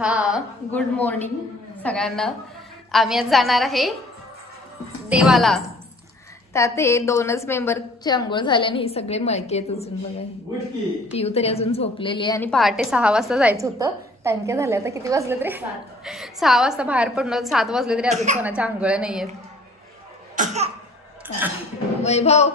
हा good morning सगळ्यांना. आम्ही आज जाणार आहे देवाला. त्यात हे 2च मेंबरची आंघोळ झाली आणि ही सगळे मळके आहेत अजून. बघा पिऊ तरी अजून झोपलेली आहे आणि पहाटे 6 वाजता जायचं होतं. टाइम काय झाले आता, किती वाजले तरी 6 वाजता बाहेर पडलो. 7 वाजले तरी अजून कोणाच्या आंघोळ नाहीयेत. वैभव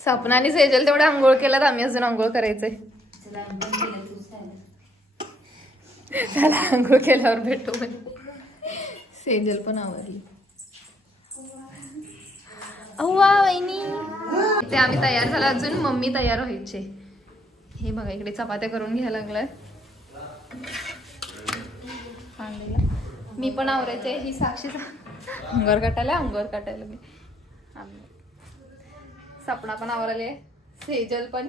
सपना आणि सेजल तेवढं आंघोळ केलं, आम्ही अजून आंघोळ करायचंय. चला आंघोळ केल्यावर भेटू. सेजल पण आवडली. अव्वा वहिनी ते आम्ही तयार झालो, अजून मम्मी तयार व्हायचे. हे बघा इकडे चपात्या करून घ्यायला लागलाय. मी पण आवरायचे. ही साक्षीचा अंगावर काटायला मी. सपना पण आवरले, सेजल पण.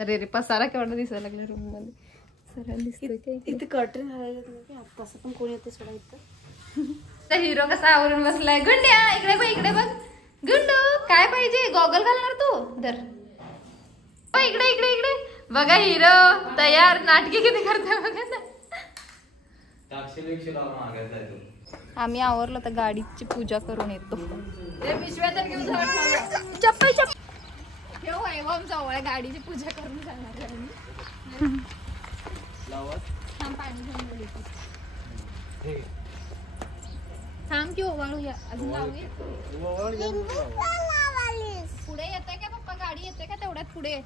अरे रे पसारा केवढा दिसायला लागला रूम मध्ये. सरळ दिसतोय इथे कर्टन तसं पण कोणी येते सोडा इथं. तर हिरो कसा आवरून बसलाय. गुंड्या इकडे बघ. गुंडू काय पाहिजे, गॉगल घालणार तू धर. इकडे बघा हिरो तयार. नाटकी किती करतोय बघा ना. आम्ही आवरलो तर गाडीची पूजा करून येतो. चप्पल जवळ गाडीची पूजा करून जाणार आहे. थांब की ओवाळूया अजून लावूया. पुढे येते का पप्पा, गाडी येते का तेवढ्यात पुढे.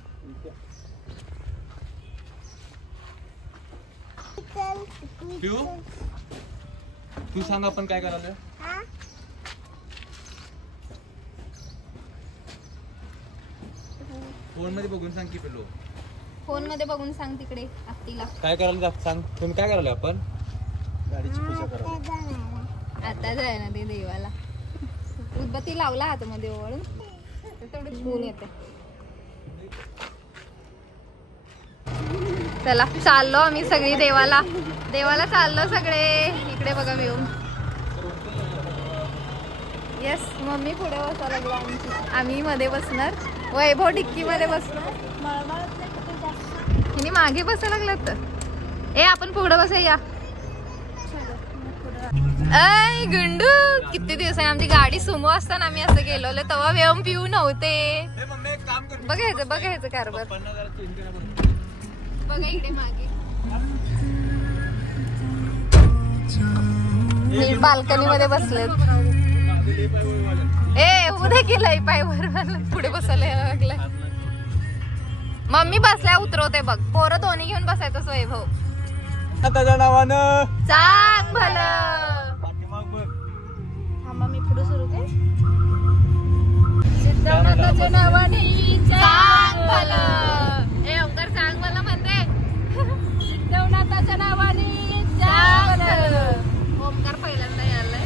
तू सांग आपण काय करायला. फोन मध्ये बघून सांग की पेलो. फोन मध्ये बघून सांग तिकडे आत्तीला काय करायला सांग. तुम्ही काय करायला. आपण गाडीची पूजा करायला आता जाय ना ते देवाला. उदबत्ती लावला हातामध्ये ओवाळून तेवढं छून येते. चला चाललो आम्ही सगळी देवाला चाललो सगळे. इकडे बघा व्ह्यू. येस मम्मी पुढे बसायला लागला आमची. आम्ही मध्ये बसणार. वैभव डिक्की मध्ये बसणार. हिने मागे बसायला लागलात तर. आपण पुढे बसूया. ऐ गुंडू किती दिवसांनी आमची गाडी सुमो असताना आम्ही असं गेलो तेव्हा वेम पिऊ नव्हते. बघायचं कारभार. बघा इकडे मागे बाल्कनी मध्ये बसलेत. उद्या केलंय पायवर पुढे बसायला लागलाय. मम्मी बसल्या उतरवते बघ. पोरं दोन्ही घेऊन बसायचं. वैभव त्याच्या नावानं सांग भलं. थांबा मी पुढे सुरू काय. सिद्धनाथाच्या नावाने सांग भलं. ओंकार सांग मला म्हणते. सिद्धनाथाच्या नावाने सांग भलं. ओंकार पहिल्यांदा यायलाय.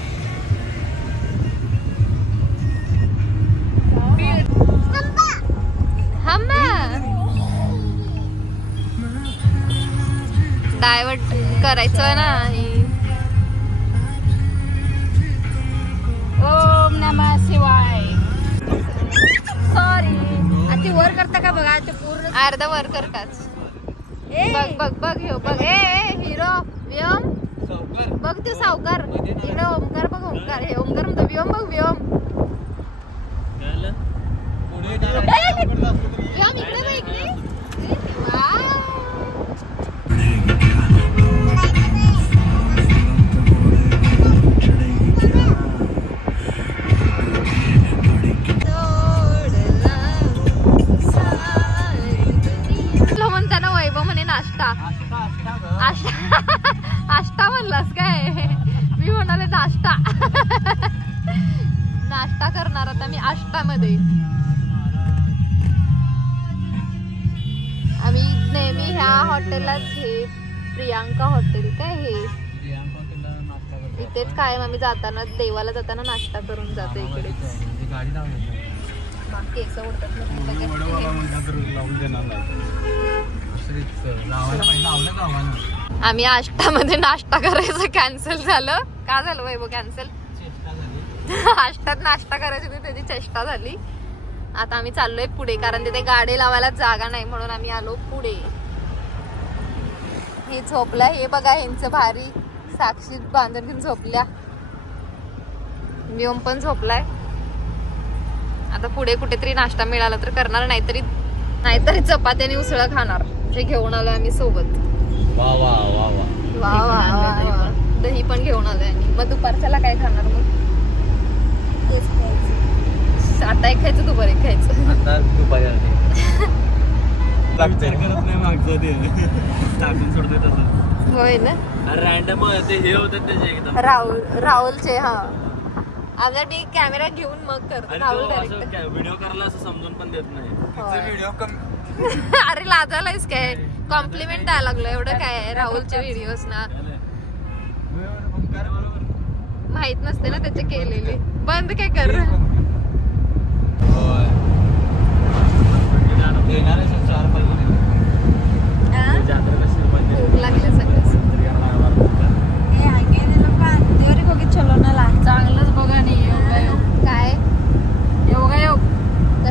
डायवर्ट करायचं नाही. ओम नमः शिवाय. सॉरी आता वर करता का बघा. पूर्ण अर्धा वर करताच. बघ हे बघ. हिरो व्योम बघ. तू सावकार इकडे ओंकार बघ. ओंकार हे ओंकार म्हणतो. व्योम बघ. व्योम इकडे बघ इकडे. म्हणताना वैभव म्हणे नाश्ता. आष्टा म्हणलास काय. मी म्हणाले नाश्ता. नाश्ता करणार आता मी आष्टामध्ये. आम्ही नेहमी ह्या हॉटेललाच. हे प्रियांका हॉटेल काय हे इथेच कायम आम्ही जाताना देवाला जाताना नाश्ता करून जातो इकडेच. केस उडतात. आम्ही आष्टामध्ये नाश्ता करायचं कॅन्सल झालं. का झालं वैभव कॅन्सल. आष्टात नाश्ता करायची होती त्याची चेष्टा झाली. आता आम्ही चाललोय पुढे, कारण तिथे गाडी लावायला जागा नाही म्हणून आम्ही आलो पुढे. हे झोपला, हे बघा ह्यांचं भारी, साक्षी बांधून घेऊन झोपल्या, व्योम पण झोपलाय. आता पुढे कुठेतरी नाश्ता मिळाला तर करणार, नाहीतरी चपात्याने उसळ खाणार. हे घेऊन आलोय आम्ही सोबत. वा वा वा वा वा वा वा, दही पण घेऊन आलोय. मग दुपारच्याला काय खाणार मग? आता एक खायचं, दुपार एक खायचं. आता दुपारी करत नाही मागचं ते टाकून सोडतोय तसं. होय ना, रॅन्डम ते हे होतात त्याचे एकदम. राहुलचे. हा आता ती कॅमेरा घेऊन मग करतो राहुल डायरेक्ट. व्हिडिओ करायला असं समजून पण देत नाही. व्हिडिओ अरे लाजायलाच काय, कॉम्प्लिमेंट द्यायला लागलो. एवढं काय आहे राहुलचे व्हिडिओज ना, माहित नसते ना त्याचे केलेले. बंद काय कर, भूक लागले सगळं. चांगलंच बघा नाही काय योग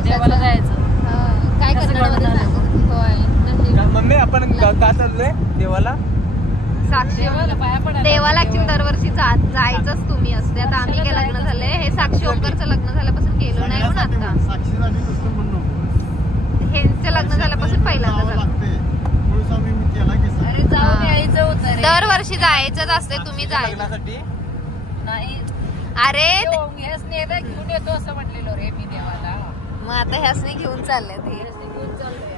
देवाला जायचं. काय करणार? मम्मी आपण का चाललोय देवाला? साक्षी देवाला ऍक्च्युअली दरवर्षी जायचंच तुम्ही असते. आता आम्ही काय लग्न झालंय, हे साक्षी ओंकारचं लग्न झाल्यापासून गेलो नाही म्हणून आता ह्यांचं लग्न झाल्यापासून पहिल्यांदा झालं. अरे जाऊन यायचं होतं. दरवर्षी जायचंच असते, तुम्ही जायचं नाही. अरे घेऊन येतो असं म्हटलेलो रे मी देवाला. मग आता ह्यासने घेऊन चालले ते. घेऊन चाललोय,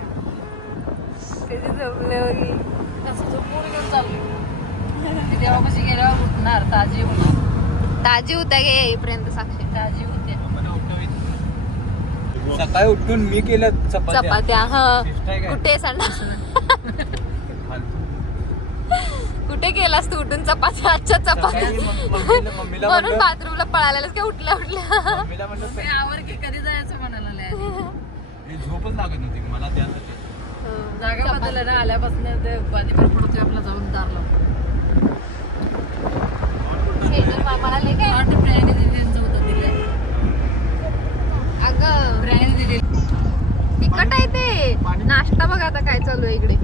कधी झोपले वगैरे तसं झोपून घेऊन चाललोय. देवापाशी गेल्यावर उठणार, ताजी होणार. ताजी होत्या गे येईपर्यंत साक्षी. ताजी होते. सकाळी उठून मी केल्या चपात्या. हा कुठे सांडा कुठे गेलास तू उठून? चपात्या. अच्छा चपात्या म्हणून बाथरूमला पळालेलास काय? उठल्या आवर की कधी जायचं म्हणाला. झोपच लागत नव्हती मला त्यासाठी. जागा बदलला ना आल्यापासून ते बादीवर पडतोय आपला, जाऊन दारला. मामाला लय काय बिर्याणी दिल्यांचं होतं दिल्या. अगं बिर्याणी दिली. तिखट आहे ते. नाश्ता बघा आता काय चालू आहे इकडे.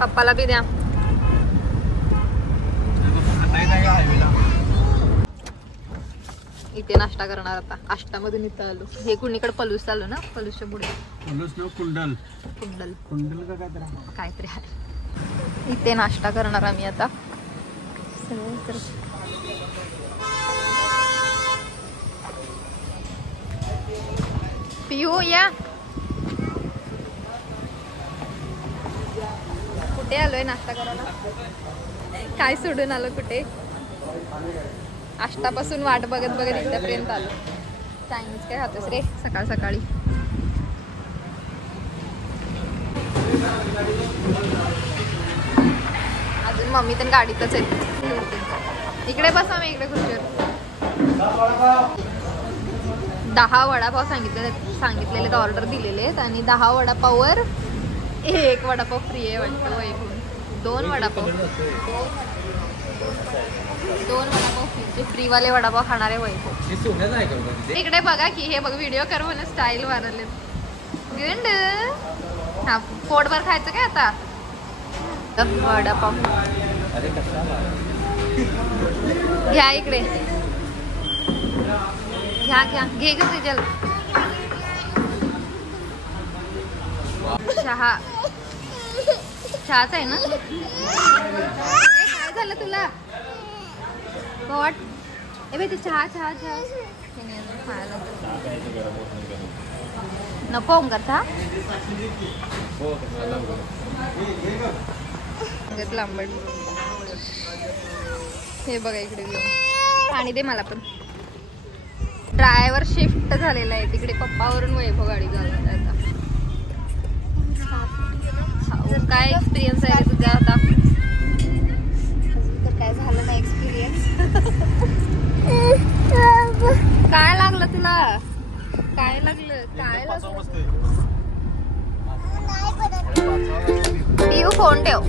पप्पाला बी द्या. इथे नाश्ता करणार आता. आष्टामधून इथं आलो. हे कुणीकडे पलूस आलो ना, पलूसच्या पुढे. कुंडल काहीतरी आहे. इथे नाश्ता करणार आम्ही आता. पिऊ या. कुठे आलोय नाश्ता करायला? काय सोडून आलो कुठे? आष्टापासून वाट बघत बघत इथपर्यंत आलो. चायनीज काय खातोस रे सकाळ सकाळी? अजून मम्मी तर गाडीतच आहे. इकडे बसा, मी इकडे खुर्चीवर. 10 वडापाव सांगितलेले ऑर्डर दिलेले आहेत आणि 10 वडापाववर 1 वडापाव फ्री आहे वाटतं. वैभव 2 वडापाव फ्रीवाले वडापाव खाणारे वैभव. इकडे बघा की, हे बघ व्हिडिओ कर म्हणून स्टाईल मारले. गुंड हा पोटभर खायचं काय आता? वडापाव घ्या इकडे. घ्या घे ग सिजल. चहाच आहे ना? काय झालं तुला? वॉट? ए बाई ते चहा नको ओंकार चहा. लांबट. हे बघा इकडे पाणी दे मला पण. ड्रायव्हर शिफ्ट झालेला आहे तिकडे. पप्पावरून वैभव गाडी चालवत आहे आता. काय एक्सपिरियन्स आहे तुझा आता? तर काय झालं नाही एक्सपिरियन्स. काय लागलं तुला? काय लागलं? पिऊ फोन ठेव.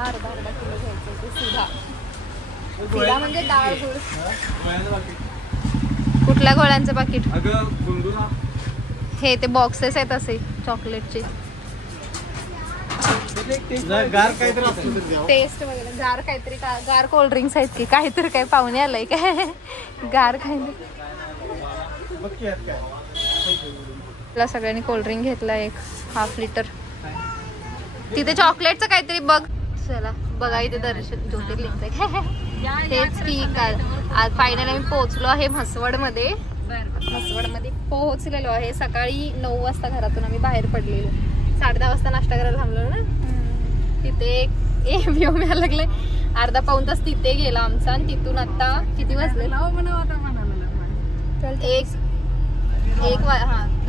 अर्धा किलो घ्यायचं ते सुधा. सुधा म्हणजे डाळ गुळ. कुठल्या गोळ्यांचं पाकिट? हे ते बॉक्सेस आहेत असे चॉकलेटचे. टेस्ट वगैरे गार काहीतरी गार कोल्ड्रिंक्स आहेत की काहीतरी काय पाहुणे आलंय काय गार काही. सगळ्यांनी कोल्ड्रिंक घेतला 1.5 लिटर. तिथे चॉकलेटचं काहीतरी बघ. चला बघा इथे दर्शन ज्योतिर्लिंग तेच की आज फायनली आम्ही पोहोचलो आहे म्हसवडमध्ये. म्हसवडमध्ये पोहोचलेलो आहे. सकाळी 9 वाजता घरातून आम्ही बाहेर पडलेलो. 10:30 वाजता नाश्ता करायला थांबलो ना. तिथे एक व्ह्यू मिळायला लागले. अर्धा पाऊण तास तिथे गेला आमचा. आणि तिथून आता किती वाजले?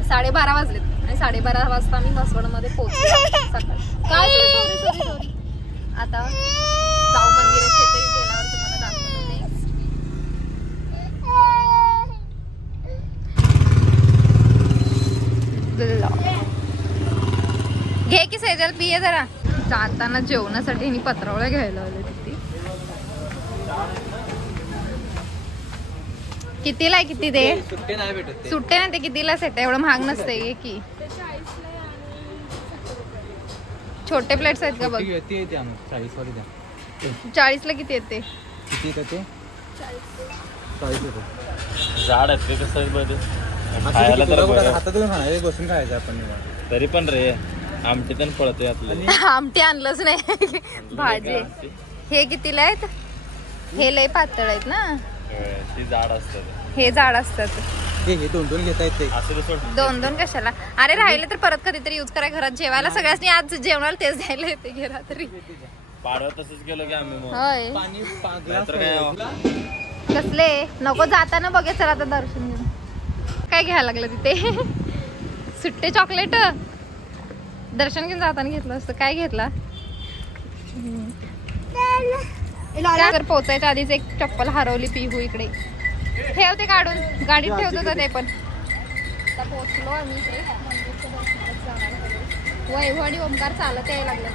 12:30 वाजलेत. आणि 12:30 वाजता आम्ही म्हसवडमध्ये पोहोचलो सकाळी. काय सॉरी आता जाऊ मंदिरात गेल्यावर तुम्हाला दाखवते. घे की सेजल पिये जरा. जाताना जेवणासाठी मी पत्रावळ्या घ्यायला आले तिथे. कितीला आहे? किती ते सुट्टे नाही भेटत. सुट्टे नाही ते कितीलाच येते. एवढं महाग नसते की. छोटे प्लेट्स आहेत का बघ. 40ला किती येते? किती येते ते? 40 रुपये. झाड आहेत ते कसं हातातून बसून खायचं आपण. तरी पण रे आमटी पण पळते आपलं. आमटी आणलंच नाही. भाजी हे कितीला आहेत? हे लय पातळ आहेत ना. झाड असतात. हे झाड असतात. हे 2-2 घेता येते. 2-2 कशाला? अरे राहिले तर परत कधीतरी युज करा. घरात जेवायला सगळ्यांनी आज जेवणाला तेच द्यायला येते. घरा तरी पाडवा तसंच गेलो की आम्ही. होय पाणी कसले नको. जाताना बघे चला आता दर्शन घेऊन. काय घ्यायला लागलं तिथे? सुट्टे चॉकलेट. दर्शन घेऊन जाताना घेतलं असतं. काय घेतला? पोचायच्या आधीच एक चप्पल हरवली पिहू. इकडे ठेवते काढून गाडीत ठेवतो तर ते पण. आता पोहोचलो आम्ही इकडे. वैभव ओमकार चालत यायला लागलं.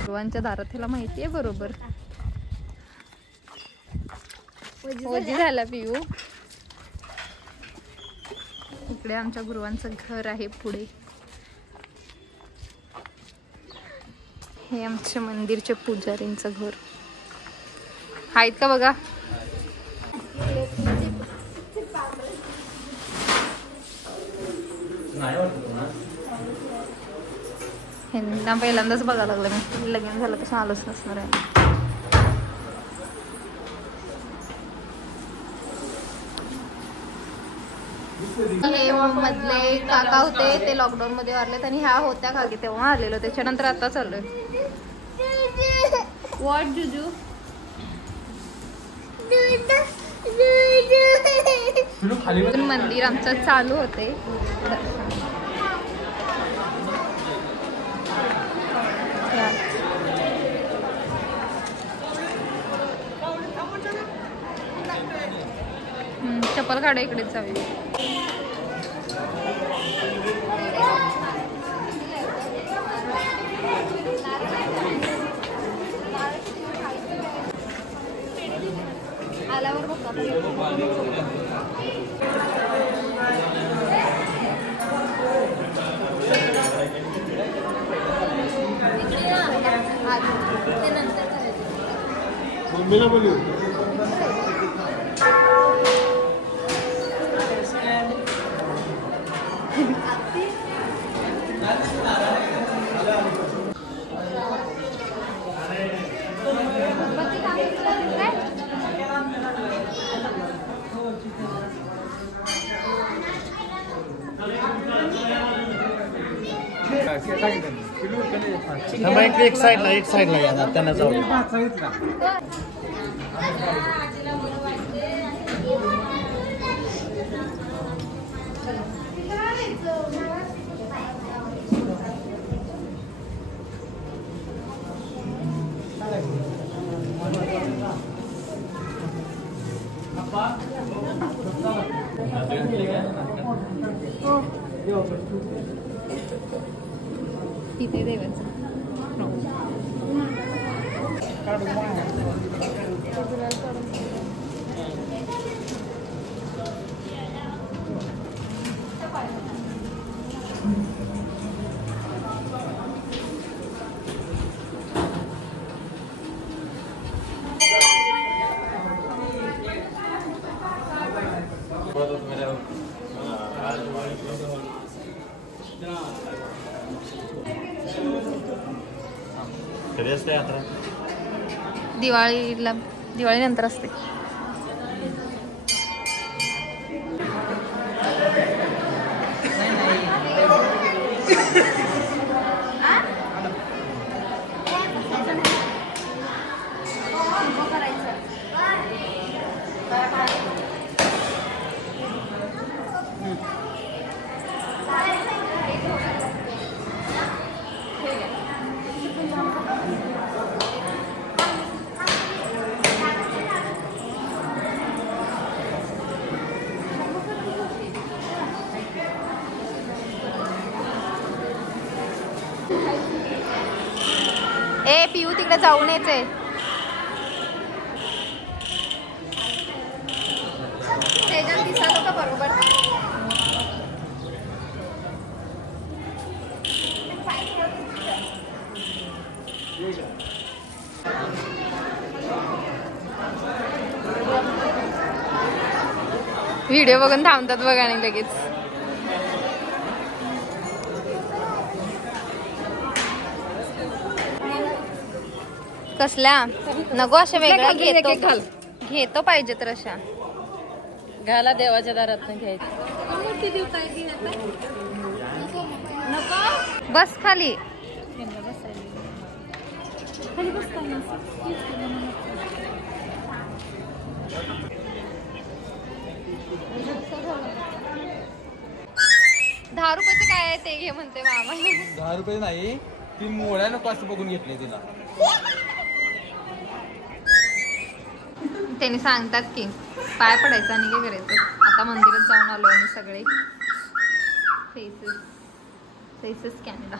गुरुवांच्या दारात तिला माहितीये बरोबर. ओजी झाला पिऊ. इकडे आमच्या गुरुवांचं घर आहे पुढे. हे आमच्या मंदिरच्या पुजारींचं घर आहेत का बघा. ह्यांना पहिल्यांदाच बघायला लागलं मी. लग्न झालं कसं आलोच नसणार आहे. हे मधले काका होते ते लॉकडाऊन मध्ये वारलेत. आणि ह्या होत्या काकी तेव्हा आलेलो. त्याच्यानंतर आता चाललोय. व्हॉट जुजू? मंदिर आमचं चालू होते. चप्पल काढा. इकडेच जावी. आल्यावर मम्मीला बोलू. एक साईडला या त्यांना जाऊ. इथे देवाचं कधी असते यात्रा? दिवाळीनंतर असते. ए पिऊ तिकडे जाऊन यायचंय. त्याच्यात दिसत होतं बरोबर. व्हिडिओ बघून थांबतात बघा आणि लगेच. कसल्या नको अशा वेगळ्या घेतो पाहिजे तर अशा घाला देवाच्या दारात घ्यायचं. बस खाली. ₹10 काय आहे ते घे म्हणते मामा. 10 रुपये नाही, ती मोळ्या नको असं बघून घेतली तिला. त्यांनी सांगतात की पाय पडायचं आणि काय करायचं. आता मंदिरात जाऊन आलो आम्ही सगळे. Faces Canada.